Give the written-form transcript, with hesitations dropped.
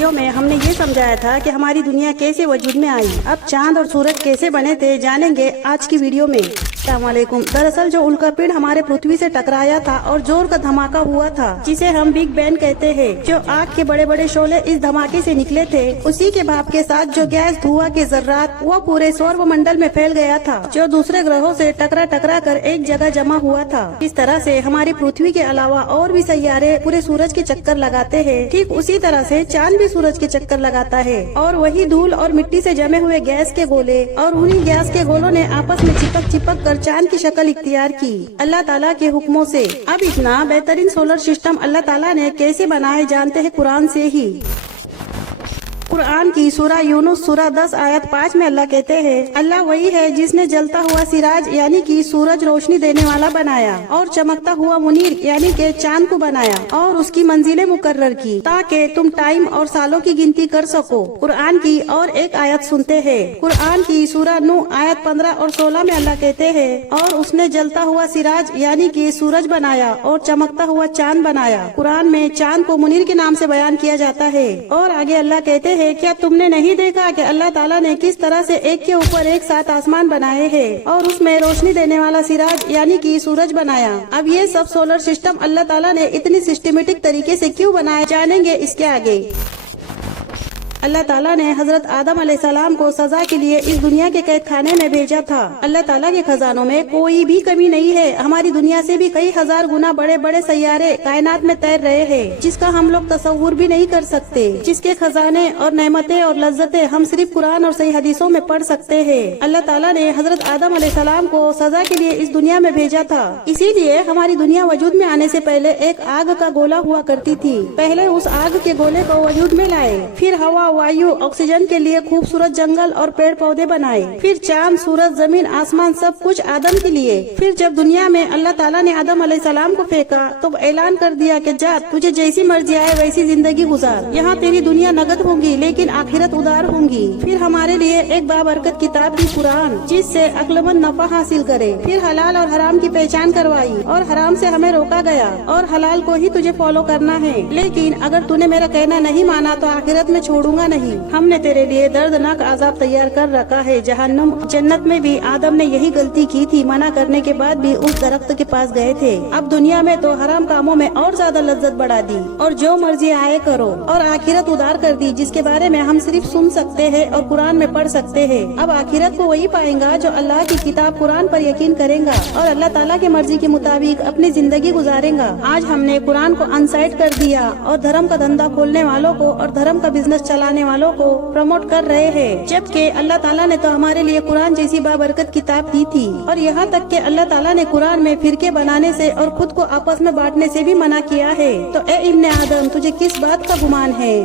Video میں ہم نے یہ سمجھایا تھا کہ ہماری دنیا کیسے وجود میں آئی، اب چاند اور سورج کیسے بنے تھے جانیں گے آج کی ویڈیو میں۔ السلام علیکم۔ دراصل جو الکا پنڈ ہمارے پرتھوی سے ٹکرایا تھا اور زور کا دھماکہ ہوا تھا جسے ہم بگ بینگ کہتے ہیں، جو آگ کے بڑے بڑے شعلے اس دھماکے سے نکلے تھے، اسی کے بھاپ کے ساتھ جو گیس دھواں کے ذرات وہ پورے سور منڈل میں پھیل گیا تھا، جو دوسرے گرہوں سے ٹکرا کر ایک جگہ جمع ہوا تھا۔ اس طرح سے ہماری پرتھوی کے علاوہ اور بھی سیارے پورے سورج کے چکر لگاتے ہیں، ٹھیک اسی طرح سے چاند بھی سورج کے چکر لگاتا ہے، اور وہی دھول اور مٹی سے جمے ہوئے گیس کے گولے اور انہی گیس کے گولوں نے آپس میں چپک کر چاند کی شکل اختیار کی اللہ تعالیٰ کے حکموں سے۔ اب اتنا بہترین سولر سسٹم اللہ تعالیٰ نے کیسے بنایا جانتے ہیں قرآن سے ہی۔ قرآن کی سورہ یونس سورہ 10 آیت 5 میں اللہ کہتے ہیں، اللہ وہی ہے جس نے جلتا ہوا سراج یعنی کہ سورج روشنی دینے والا بنایا، اور چمکتا ہوا منیر یعنی کہ چاند کو بنایا، اور اس کی منزلیں مقرر کی تاکہ تم ٹائم اور سالوں کی گنتی کر سکو۔ قرآن کی اور ایک آیت سنتے ہیں، قرآن کی سورہ نوح آیت 15 اور 16 میں اللہ کہتے ہیں، اور اس نے جلتا ہوا سراج یعنی کہ سورج بنایا اور چمکتا ہوا چاند بنایا۔ قرآن میں چاند کو منیر کے نام سے بیان کیا جاتا ہے، اور آگے اللہ کہتے ہیں، کیا تم نے نہیں دیکھا کہ اللہ تعالیٰ نے کس طرح سے ایک کے اوپر ایک ساتھ آسمان بنائے ہیں اور اس میں روشنی دینے والا سراج یعنی کہ سورج بنایا۔ اب یہ سب سولر سسٹم اللہ تعالیٰ نے اتنی سسٹمیٹک طریقے سے کیوں بنایا جانیں گے اس کے آگے۔ اللہ تعالیٰ نے حضرت آدم علیہ السلام کو سزا کے لیے اس دنیا کے قید خانے میں بھیجا تھا۔ اللہ تعالیٰ کے خزانوں میں کوئی بھی کمی نہیں ہے، ہماری دنیا سے بھی کئی ہزار گنا بڑے بڑے سیارے کائنات میں تیر رہے ہیں جس کا ہم لوگ تصور بھی نہیں کر سکتے، جس کے خزانے اور نعمتیں اور لذتیں ہم صرف قرآن اور صحیح حدیثوں میں پڑھ سکتے ہیں۔ اللہ تعالیٰ نے حضرت آدم علیہ السلام کو سزا کے لیے اس دنیا میں بھیجا تھا، اسی لیے ہماری دنیا وجود میں آنے سے پہلے ایک آگ کا گولا ہوا کرتی تھی۔ پہلے اس آگ کے گولے کو وجود میں لائے، پھر ہوا، وایو، آکسیجن کے لیے خوبصورت جنگل اور پیڑ پودے بنائے، پھر چاند، سورج، زمین، آسمان، سب کچھ آدم کے لیے۔ پھر جب دنیا میں اللہ تعالیٰ نے آدم علیہ السلام کو پھینکا تو اعلان کر دیا کہ جا، تجھے جیسی مرضی آئے ویسی زندگی گزار، یہاں تیری دنیا نقد ہوگی لیکن آخرت ادار ہوگی۔ پھر ہمارے لیے ایک بابرکت کتاب دی قرآن، جس سے عقل مند نفع حاصل کرے۔ پھر حلال اور حرام کی پہچان کروائی اور حرام سے ہمیں روکا گیا، اور حلال کو ہی تجھے فالو کرنا ہے، لیکن اگر تو نے میرا کہنا نہیں مانا تو آخرت میں چھوڑوں گا نہیں۔ ہم نے تیرے لیے دردناک عذاب تیار کر رکھا ہے، جہنم۔ جنت میں بھی آدم نے یہی غلطی کی تھی، منع کرنے کے بعد بھی اس درخت کے پاس گئے تھے۔ اب دنیا میں تو حرام کاموں میں اور زیادہ لذت بڑھا دی اور جو مرضی آئے کرو، اور آخرت ادار کر دی جس کے بارے میں ہم صرف سن سکتے ہیں اور قرآن میں پڑھ سکتے ہیں۔ اب آخرت کو وہی پائیں گا جو اللہ کی کتاب قرآن پر یقین کرے گا اور اللہ تعالیٰ کی مرضی کے مطابق اپنی زندگی گزارے گا۔ آج ہم نے قرآن کو انسائٹ کر دیا اور دھرم کا دھندا کھولنے والوں کو اور دھرم کا بزنس چلانے والوں کو پروموٹ کر رہے ہیں، جبکہ اللہ تعالیٰ نے تو ہمارے لیے قرآن جیسی بابرکت کتاب دی تھی، اور یہاں تک کہ اللہ تعالیٰ نے قرآن میں فرقے بنانے سے اور خود کو آپس میں بانٹنے سے بھی منع کیا ہے۔ تو اے ابن آدم، تجھے کس بات کا گمان ہے؟